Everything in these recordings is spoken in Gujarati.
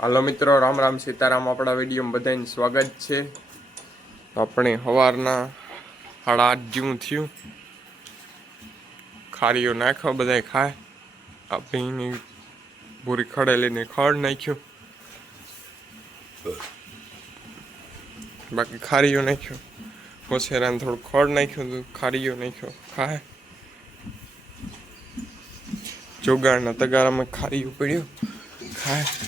હાલો મિત્રો, રામ રામ સીતારામ, આપણા વિડીયોમાં બધાને સ્વાગત છે. આપણે સવારના સાડા આઠ જેવું થયું. ખારીઓ નાખ્યો બધા ખાય. આપણી ભૂરી ખડેલીને ખડ નાખ્યું. બાકી ખારીઓ નાખ્યો. વસેરાને થોડું ખડ નાખ્યું હતું, ખારીઓ નાખ્યો, ખાય. જોગાડના તગારામાં ખારીઓ પડ્યો ખાય.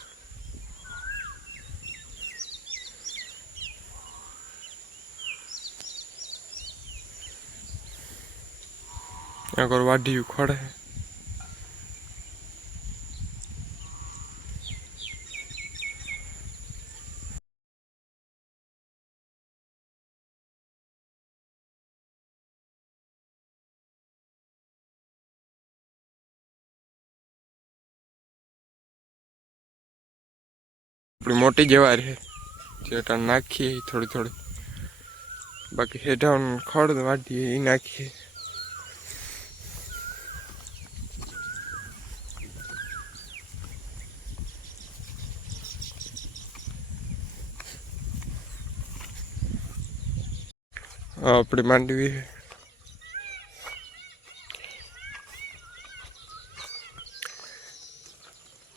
આગળ વાઢિયું ખડે આપણી મોટી જવાર છે જેટા નાખીએ થોડી થોડી બાકી હેઠા ખડ વાઢીએ એ નાખીએ આપણી માંડવી છે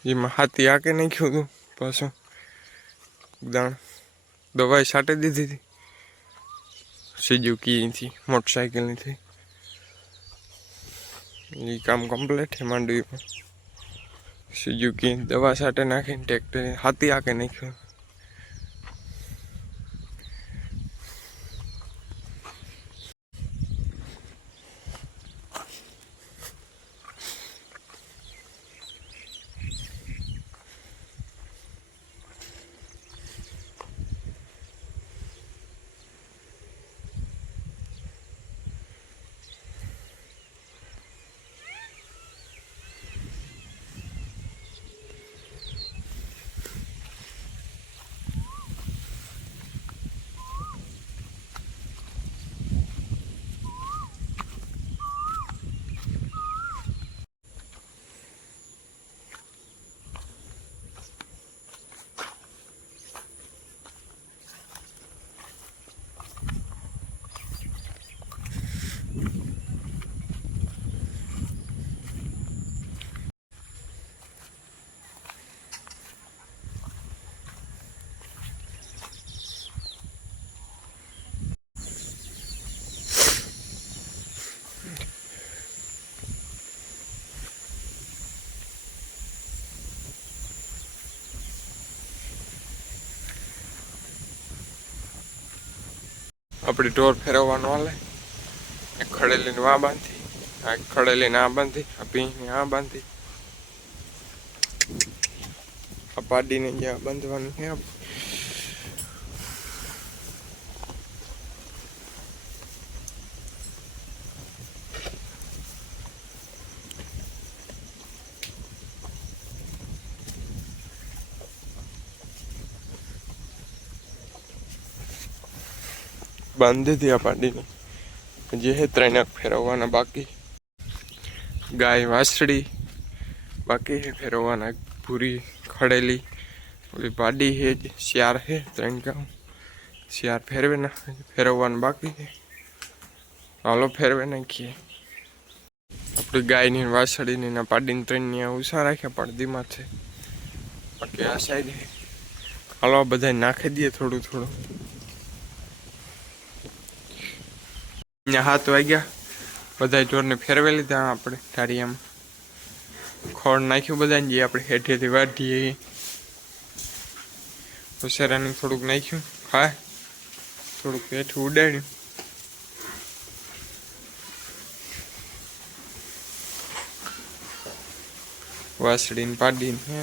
એમાં હાથી આકે નાખ્યું હતું પાછું દાણ દવાઈ છાંટી દીધી હતી સુઝુકીથી મોટરસાઇકલની થઈ એ કામ કમ્પ્લીટ છે માંડવીમાં સુઝુકી દવા છાંટે નાખીને ટ્રેક્ટર હાથી આકે નાખ્યું આપણી ઢોર ફેરવવાનો હાલે. ખડેલીને આ બાંધી, આ ખડેલીને આ બાંધી, આ પીને આ બાંધી. આ પાડીને જ્યાં બાંધવાનું છે બાંધી હતી પાડીને. જે હે ત્રણેક ફેરવવાના બાકી. ગાય વાસળી બાકી હે ફેરવવાના. પૂરી ખડેલી, ઓલી પાડી હે શિયાર હે ત્રણ ગામ. શિયાર ફેરવે ના, ફેરવવાનું બાકી છે હાલો ફેરવે નાખીએ. આપણી ગાયની વાસળીની ના પાડીને ત્રણની ઉષા રાખ્યા પડદીમાં છે. બાકી આ સાઈડ હાલો બધા નાખી દઈએ થોડું થોડું. અહીંયા હાથ વાગ્યા. બધા જોરને ફેરવી લીધા આપણે ઢારિયામાં ખોળ નાખ્યું બધાને જે આપણે હેઠેથી વાઢીએ. ઉશેરાને થોડુંક નાખ્યું. હા, થોડુંક પેઠું ઉડાડ્યું. વાસળીને પાડીને